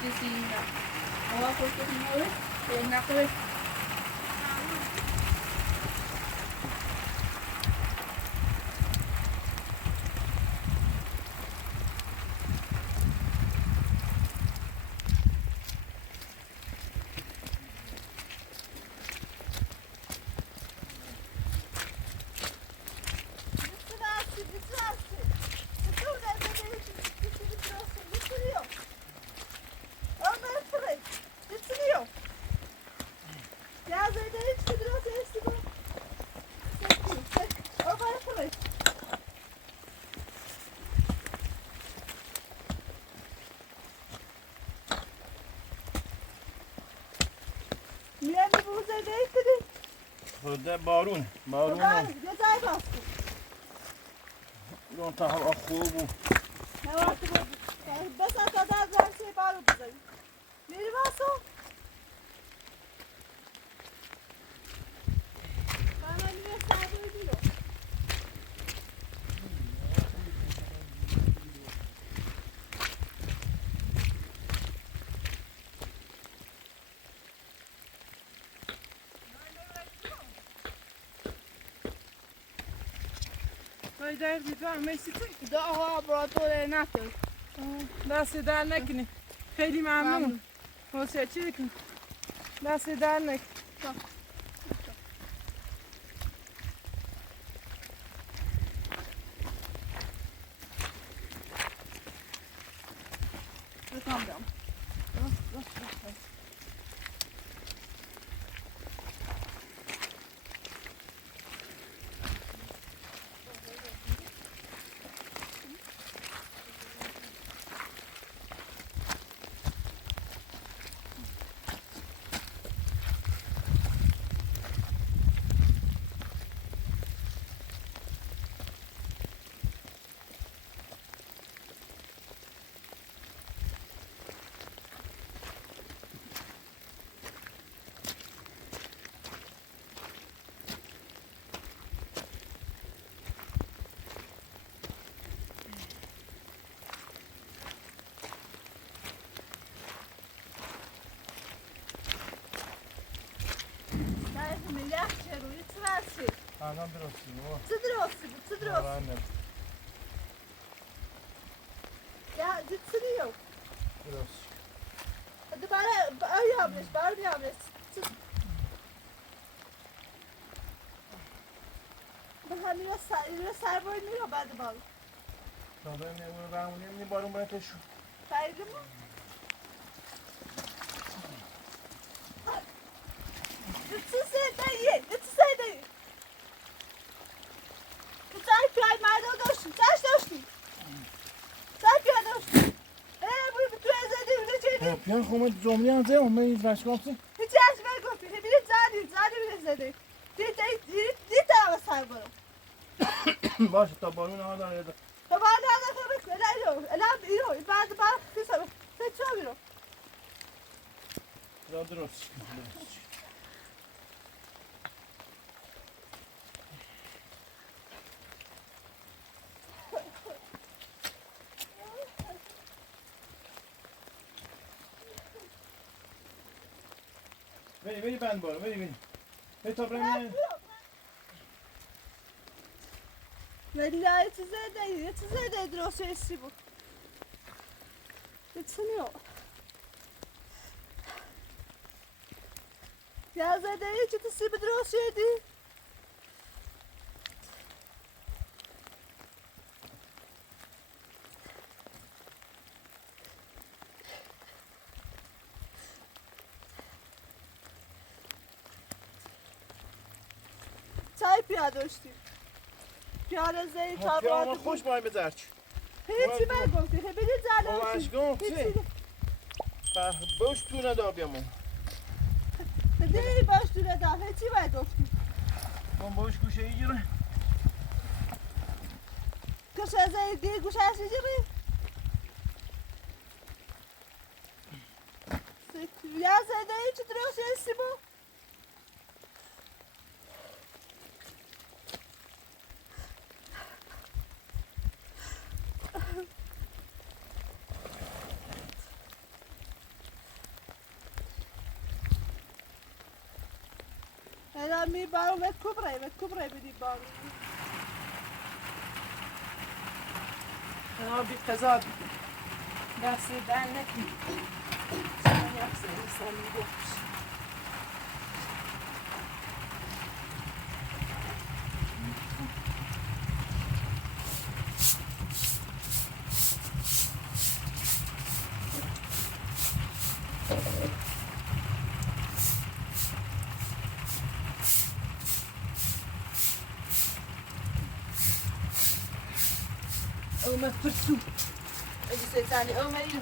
piscina. Agora foi que eu na coisa. ده بارون گذای باستی اون تا هوا خوب و بس تا در زمسی بارو بزنی میری باسو من میره سربوی بیرو در دیدم میسیتی دا آقا براتور نتر دست در نکنی خیلی ممنون حسین چی کن دست در نکن بکن بیام الان درستی Co drosi? Ja, dit zie je ook. De barbiables. Ben hani ya servoy niye haber de bal? Tabii ne barun bana teşu. Saygı mı? Lütfen dayı. Kıçay piyay merdo doşun. Taş doşun. Taş piyay doşun. Bu bir prezede üleceğini. Piyan خب جمله هم زه اون این رشماسی Hiç yaşmaya kopya. Bir zadi prezede. Dit ama servoy. باشه تا بارون ها داره طبعا هذا خبر لا له بعد بعد حساب تشاوروا را درست بری بند بارو بری تا برم ولی یه چیز زده درست ایستی بود بتونیو یا زده یه چیزی به درست یدی چای پیاده داشتیم پیاده زی چای پیاده خوش باید بزرچ هیچی من گفتی بگید زلاشی باش گفتی باش تو ندا بیامون دیگه باش تو ندا هیچی من گفتی من باش گوشه ایگیره گوشه زی دی گوشه هستی جیری یا زده هیچی درست هستی بود الان میبارم و کبره بدی بارم. آبی قضا دست در نکنی زمان یفزه انسان میگفت اومد پر تو اگه سیتانی اومدی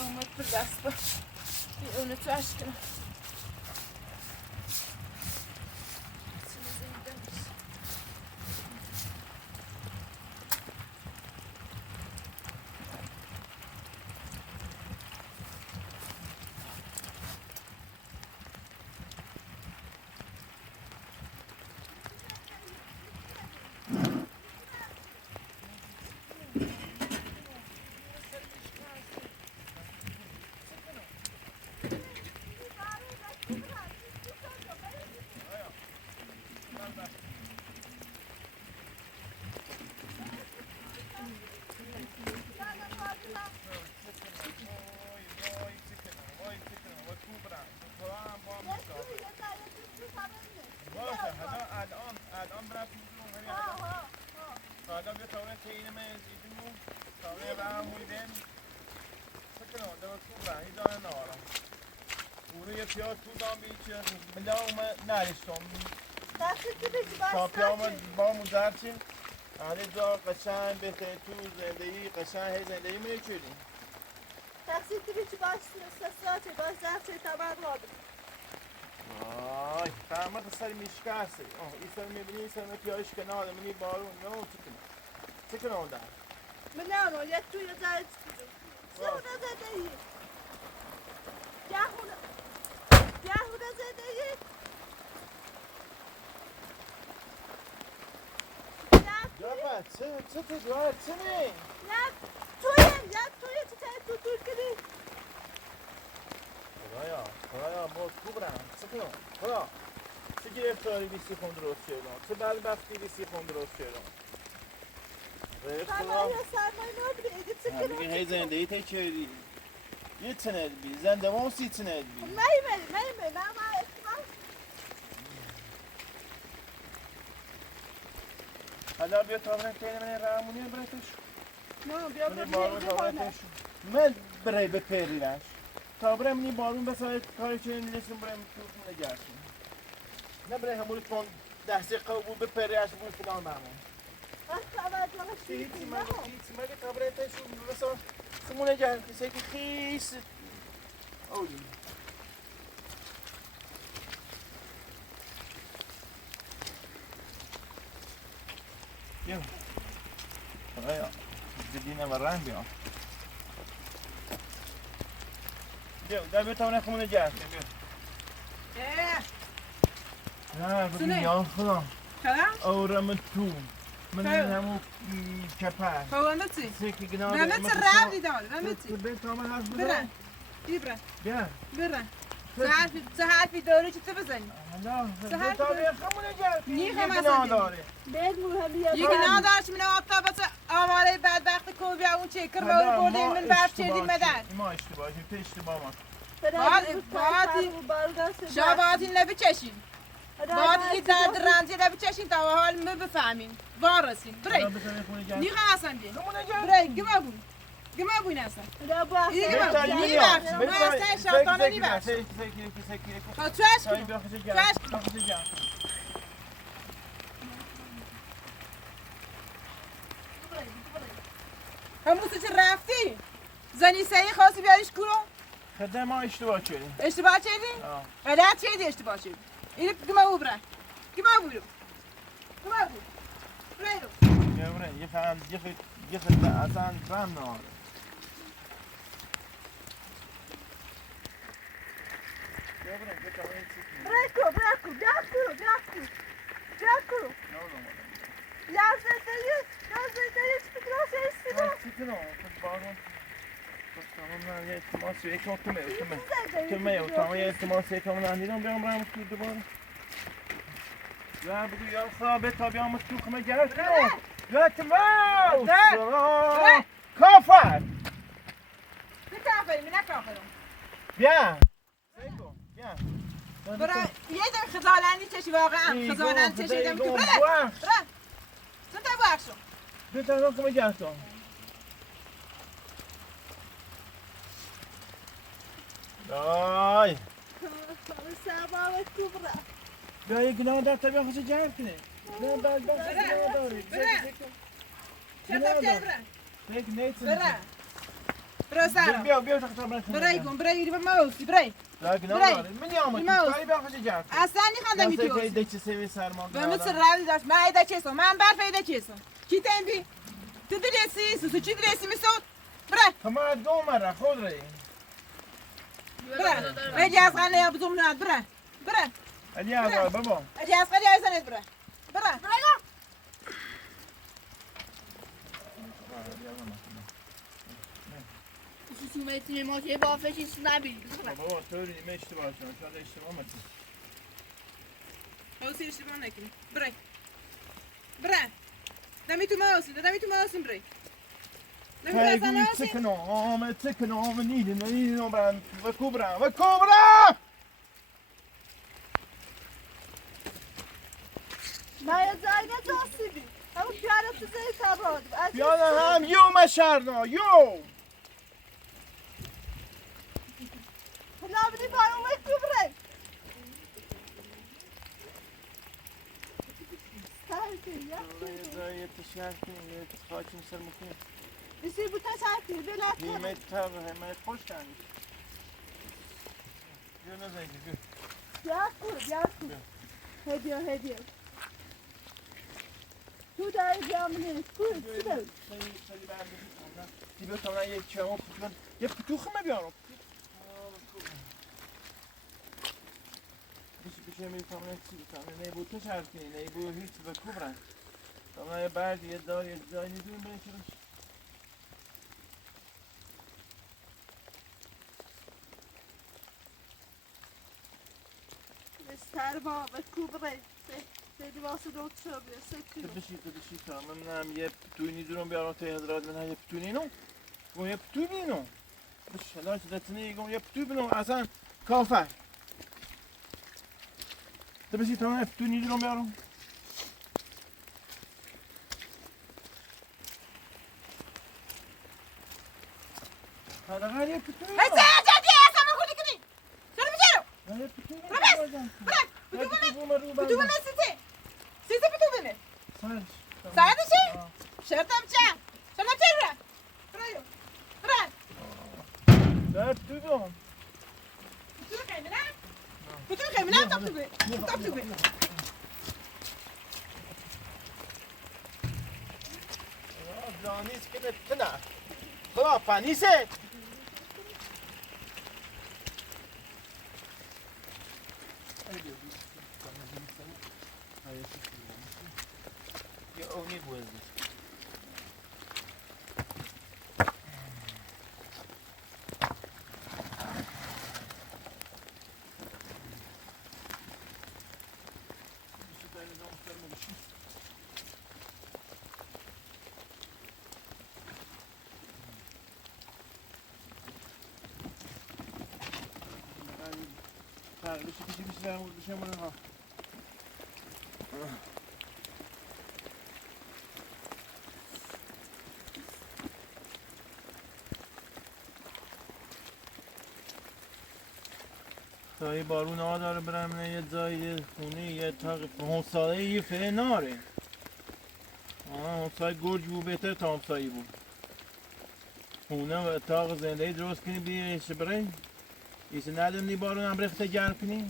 اومد پر دست با اونو تو عشق کنم الان برفتیم حالا بیا تاونه تینه مزیدیمو تاونه برمویدیم سکنه ده تو برهی دانه نارم اونو یه پیاد تو دام بیچه ملا اومد نرشتم دستی بیچی باش تا پیامد با مدرچی آنی جا قشنگ بهتره تو زندگی قشنگ زندگی میچودیم دستی بیچی باش سساتی باش درچه تبر وادم. آی قیامت سر میشکسته این سر میبینی این سر پیاش کنار منی بارون نو چکن اون در من نه یک توی جای چون زده ای یهودا زده ای جابا چه تو دوار چه نی؟ یک توی چه تو کنی خدایا باز خوب رم سکنم خدا چه گرفتاری بیسی خون درست شدم چه بدبختی بیسی خون درست شدم سرمایه نبیده ایدی چه کنم دیگه هی زندگی تا چهری یه تنه بی زنده ما سی تنه بی میمری نه ما احتمال حالا بیا تابرن که من رامونی براتش نه بیا منی بارون بیا تابرنش من برای به پیرینش تابرن منی بارون بسای کاری چه نیستم برای تو خونه گردیم نه برای همون تون دسته قبول به پیریش بود فلان برمون هیچی من تابرن تشون بسای خونه گردیم سه که خیس اولی بیا خدایا دیدینه و رنگ بیام بیا در بتونه خونه جرد بیا نه بگیم یا خدا اورم تو من همون کپر فوانده چی؟ سکی گناه رمه چه رفتی داد رمه چی؟ بیا تا من حرف برن بیبرن بیا برن چه حرفی داری چی تو بزنی؟ نه تا بیا خمونه جرد نیخه گناه داره یکی نداشت من آتا بس آواره بدبخت کوبی اون چکر به اون بردیم من برف چردیم بدن ما اشتباهیم تو اشتباه ما شاباتی نبچشین باید درد رنجی نبچشین تا حال ما بفهمین وارسین برای نیخه اصلا بین برای گمه بوین اصلا این گمه نیبخش ما اصلا شاطانه نیبخش تا چوش همون چه رفتی؟ زنی سعی خواستی بیاریش کورو؟ خدمه ما اشتباه کردیم اشتباه چیدی؟ غلط چیدی اشتباه چیدی؟ اینو گمه او برن گمه بو برای رو یا برای یه خیلی اصلا رم نهار یا برای یه کامل چیزی Bırak. Yazdıydayız. چیزی نه بارون تمام یه التماس یک تو میو تمام یه التماس یک من دیدم بیام برام تو دوباره Ya bugün ya sahabe tabi ama tukma gelsin o. Ya tamam. Bırak. Kafar. Bir kahve mi ne kahve? Bien. Seko. Bien. Bırak. Yine de xızalani çeşi واقعا xızalani çeşi dem ki bırak. Bırak. Sen de bu akşam. Bir tane tukma gelsin. Ay. Sabah ve kubra. Ya yıkılan da tabi akışı gelsin. Ben Çatap gel bırak. Peki neyse. Bırak. Bırak Sara. Bir takta bırak. Bırak gum bırak yürü bama olsun bırak. Ya günah. Men yapma. Tabi akışı gelsin. Aslan ni xandam Ya itiyorsun. sen de sevi sarmam. Ben mi sırrı daş ma ayda çeso man ber fayda çeso. Kiten bi. Tu dilesi su çi dilesi mi sot. Bırak. Tamam domara خودري. Bırak. Ecaz kanı ya buzum ne bırak. Bırak. Hadi ya baba. Ecaz kanı ya sen bırak. Bırak. Husumetini motiye bafeşi sınabil. Baba söyleyeyim işte var şu an. Şu anda işte olmasın. O seni işte bana kim? Bırak. Bırak. Dami tu mausi, dami tu mausi bırak. Dami Hey, tu mausi. tıkın o, nidin o ben. Ve kubra. Maya zayne dosibi. Ama piyano tüzeyi sabah. Yana hem yo meşerna, yo. Labdi bana ve kubra. Sakin ya. Yetişerken, hakim sarmıkın. İşte bu teşekkür. Belat. Kıymet tabi hemen hoş gelmiş. Yöne zeydi, gül. Yakur. Hediye. Tu da camını kur. Sıra. Sayı ben de ondan. Dibe tamam yetişiyorum o kutudan. Ya kutuğu mu bir arop? Bir şey mi tamam etsin tamam ne bu teşerki ne bu hiç ve kubra. Tamam ya berdi ya dar ya dar ne diyorum ben şimdi. Serma ve kubra. Seni vasıl oturuyor. Sekiyor. Bir şey tamam nem ye ptuni durum bir arota yazdılar ben ye ptuni no. Bu ye ptuni no. Bir şeyler şiddetini yiyorum ye ptuni no asan kafer. Bir şey tamam ye ptuni durum bir arota. هذا غالي بتوين. Hadi hadi ya sana kudu kini. Sana bir şey yok. غالي بتوين. Bırak. Kudu ne sisi? Sisi kudu ne? صار. Sana şey. Şertam ça. Sana çevre. Bırak. Bırak. لا بتوين. Kudu kemine. Kudu kemine taptı be. Taptı be. زانيس كده بتنع. خلاص فانيسه. يا اوني بوزي. Bir şey mi ha? سایه بارون داره برم نه یه جایی خونه یه همسایه یه فعه ناره همسایه گرج بود بهتر تا همسایه بود خونه و اتاق زندگی درست کنی بیایش برای ایسه ندارم نی بارون هم رخته گرم کنی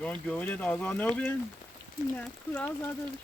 گون گویلت آزاد نبودن؟ نه کورا زاده بود.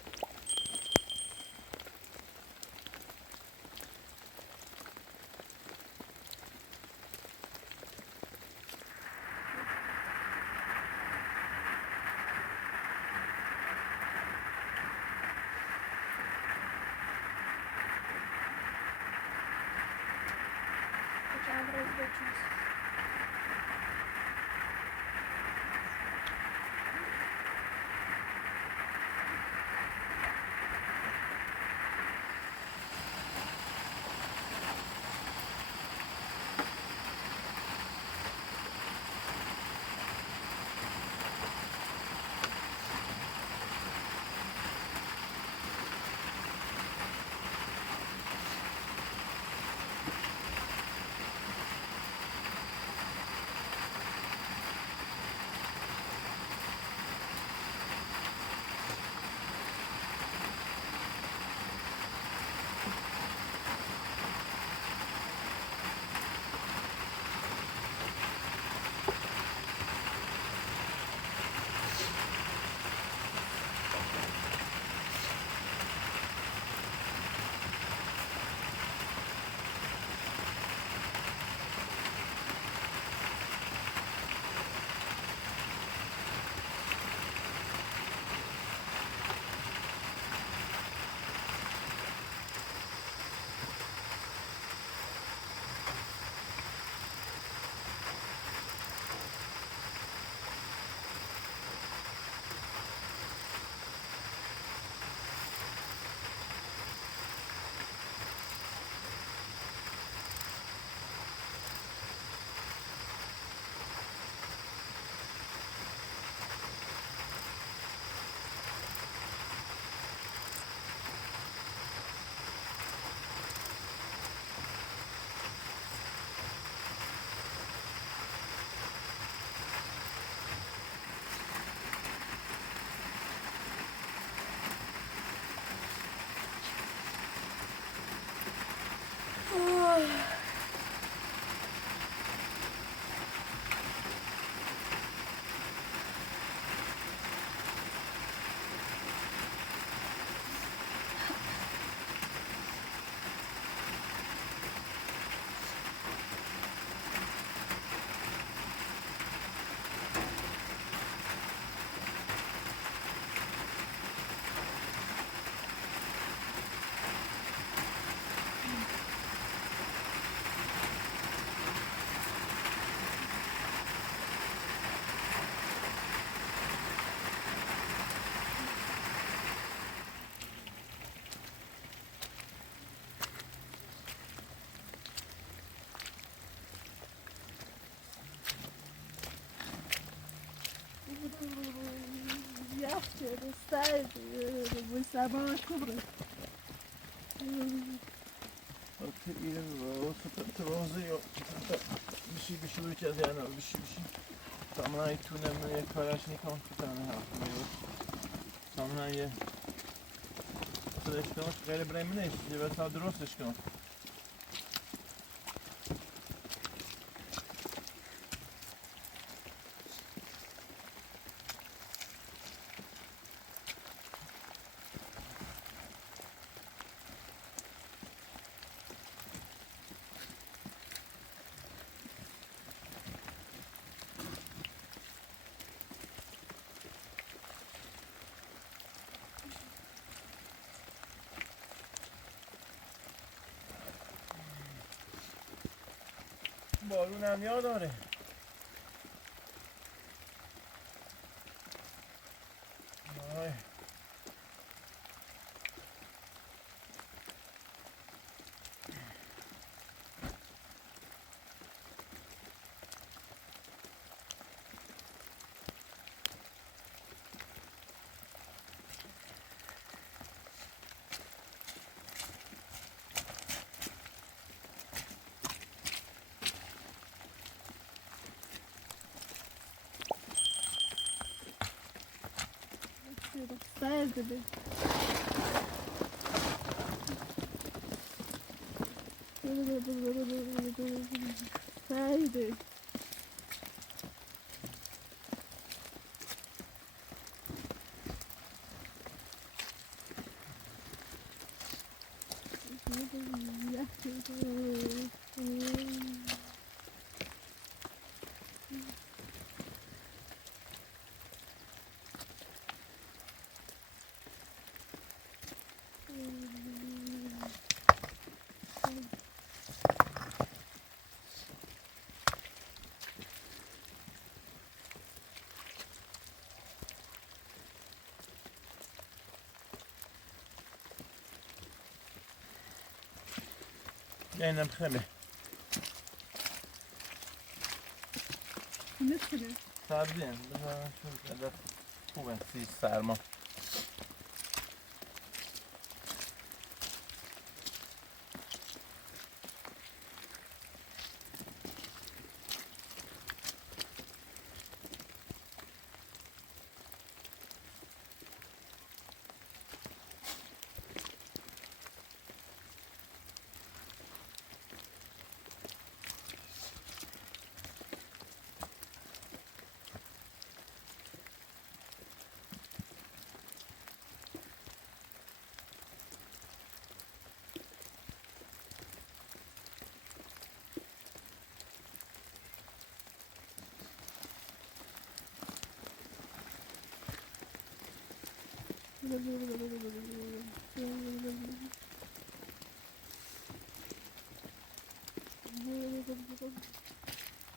سعید بوی سبا کبره بشی روی چیزی نه بشی سامنا ای تو نمیدونم یه کارش نیکم که تنه هفت سامنا یه سرش کنم غیر برای من نیست یه بسا درستش کنم بارون هم یاد داره سعید بده سعید اینم خیلی نمیتونه سردیم بذارم شو خوبه سی سرما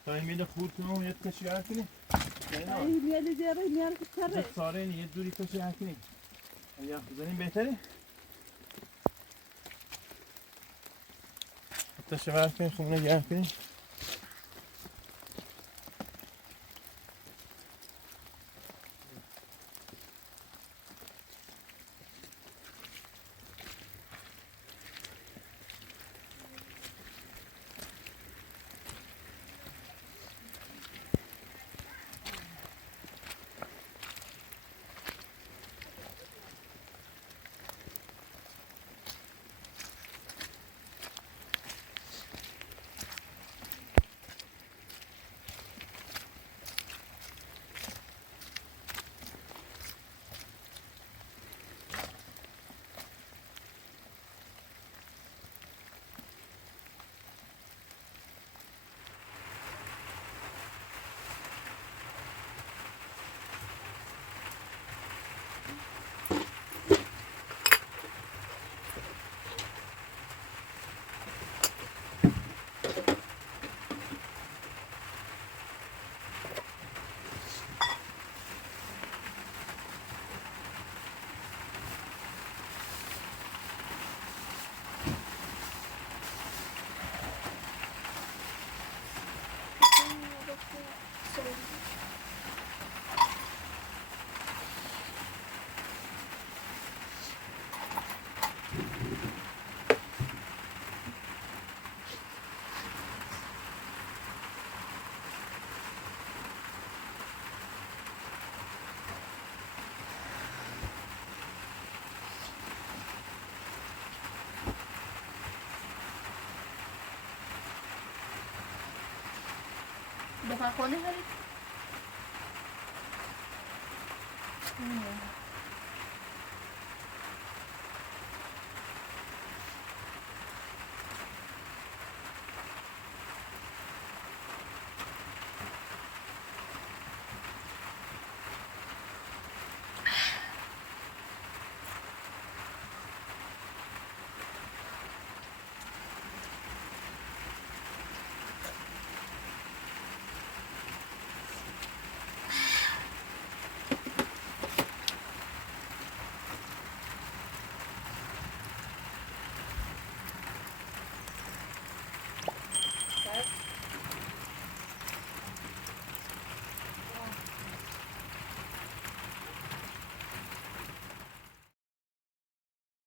تا این میده خورد کنم یه کشی هر کنی این میالی دیاره میاره کاره ساره این یه دوری کشی هر کنی یا بزنیم بهتره کشی هر کنی خونه گرم کنی نفر خالی هست